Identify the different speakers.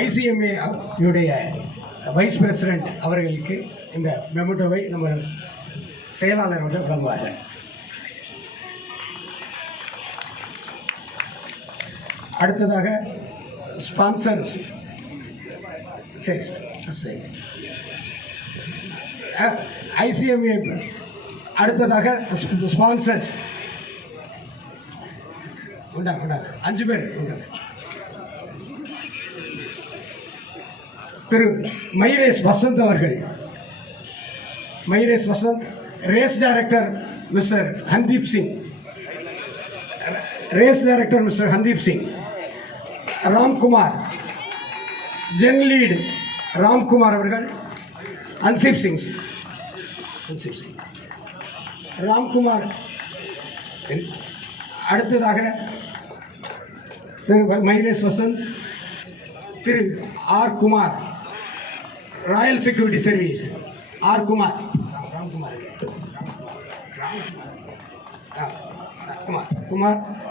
Speaker 1: ICMA யுடைய vice president அவர்களுக்கு இந்த மெமோட்டோவை நம்ம செயலாளர் அவர்கள் வழங்குவார்கள். அடுத்ததாக ஸ்பான்சர்ஸ் சரி சார். சரி ஐசிஎம்ஏ அடுத்ததாக ஸ்பான்சர்ஸ் உண்டா உண்டா? அஞ்சு பேர். உண்டா? திரு மயிரேஷ் வசந்த் அவர்கள். Mayiresh Vasanth race director mister Handeep Singh. Race director mister Handeep Singh. Ramkumar. Gen lead Ramkumar அவர்கள். அன்சீப் சிங். அன்சீப் சிங். ராம்குமார். அடுத்ததாக Thiru Mayiresh Vasanth Thiru R Kumar royal security service. R Kumar. Ramkumar. Ramkumar. ஆ, குமார். குமார்.